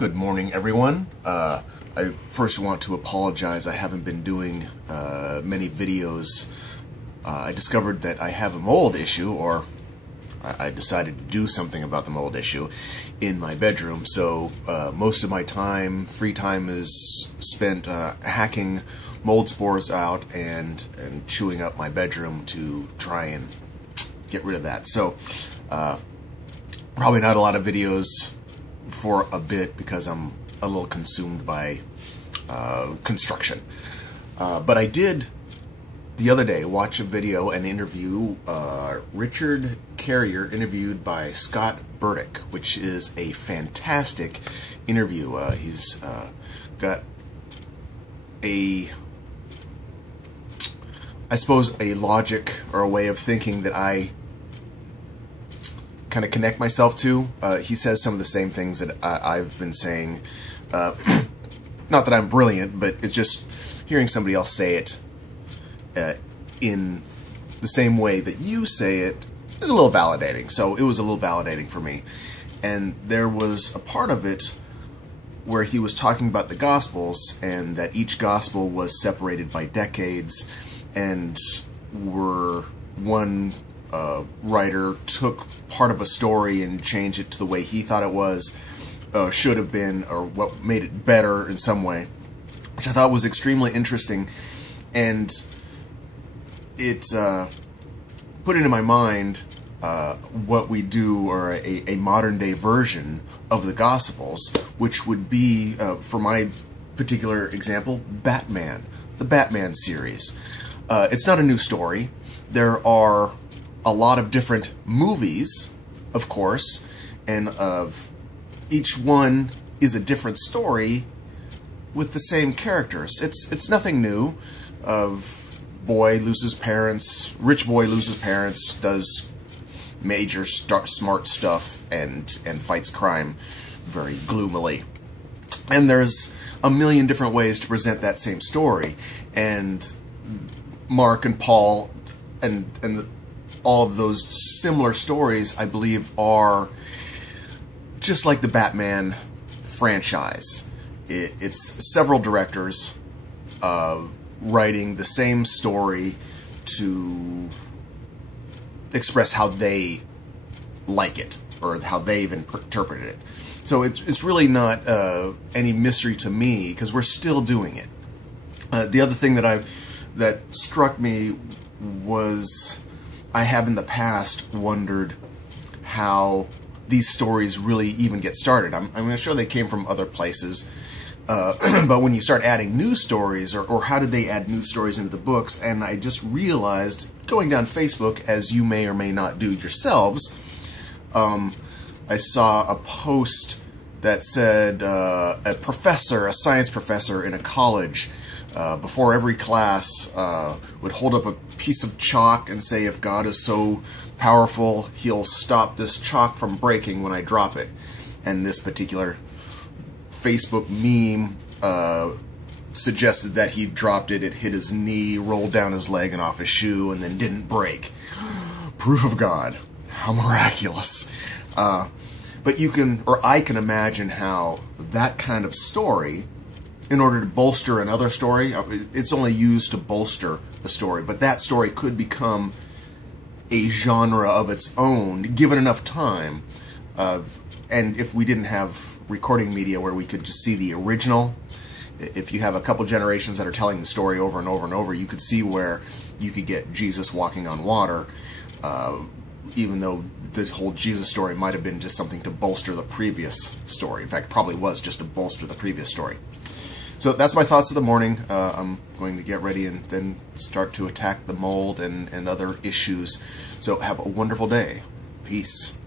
Good morning, everyone. I first want to apologize. I haven't been doing many videos. I discovered that I have a mold issue, or I decided to do something about the mold issue in my bedroom. So most of my free time is spent hacking mold spores out and chewing up my bedroom to try and get rid of that. So probably not a lot of videos for a bit because I'm a little consumed by construction. But I did the other day watch a video and interview Richard Carrier interviewed by Scott Burdick, which is a fantastic interview. He's got I suppose a logic or a way of thinking that I kind of connect myself to. He says some of the same things that I've been saying. Not that I'm brilliant, but it's just hearing somebody else say it in the same way that you say it is a little validating. So it was a little validating for me. And there was a part of it where he was talking about the Gospels and that each Gospel was separated by decades, and one writer took part of a story and changed it to the way he thought it was, should have been, or what made it better in some way, which I thought was extremely interesting. And it put into my mind what we do, or a modern day version of the Gospels, which would be, for my particular example, Batman, the Batman series. It's not a new story. There are a lot of different movies, of course, and each one is a different story with the same characters. It's nothing new. Boy loses parents, rich boy loses parents, does major smart stuff, and fights crime very gloomily. And there's a million different ways to present that same story, and Mark and Paul and all of those similar stories, I believe, are just like the Batman franchise. It's several directors writing the same story to express how they like it, or how they've interpreted it. So it's really not any mystery to me, because we're still doing it. The other thing that struck me was, I have in the past wondered how these stories really even get started. I'm sure they came from other places, but when you start adding new stories, or how did they add new stories into the books? And I just realized, going down Facebook, as you may or may not do yourselves, I saw a post that said a science professor in a college, before every class, would hold up a piece of chalk and say, if God is so powerful, he'll stop this chalk from breaking when I drop it. And this particular Facebook meme suggested that he dropped it, it hit his knee, rolled down his leg and off his shoe, and then didn't break. Proof of God. How miraculous. But you can, or I can imagine how that kind of story, in order to bolster another story, it's only used to bolster a story, but that story could become a genre of its own, given enough time. And if we didn't have recording media where we could just see the original, if you have a couple generations that are telling the story over and over and over, you could see where you could get Jesus walking on water, even though the whole Jesus story might have been just something to bolster the previous story. In fact, probably was just to bolster the previous story. So that's my thoughts of the morning. I'm going to get ready and then start to attack the mold and other issues. So have a wonderful day. Peace.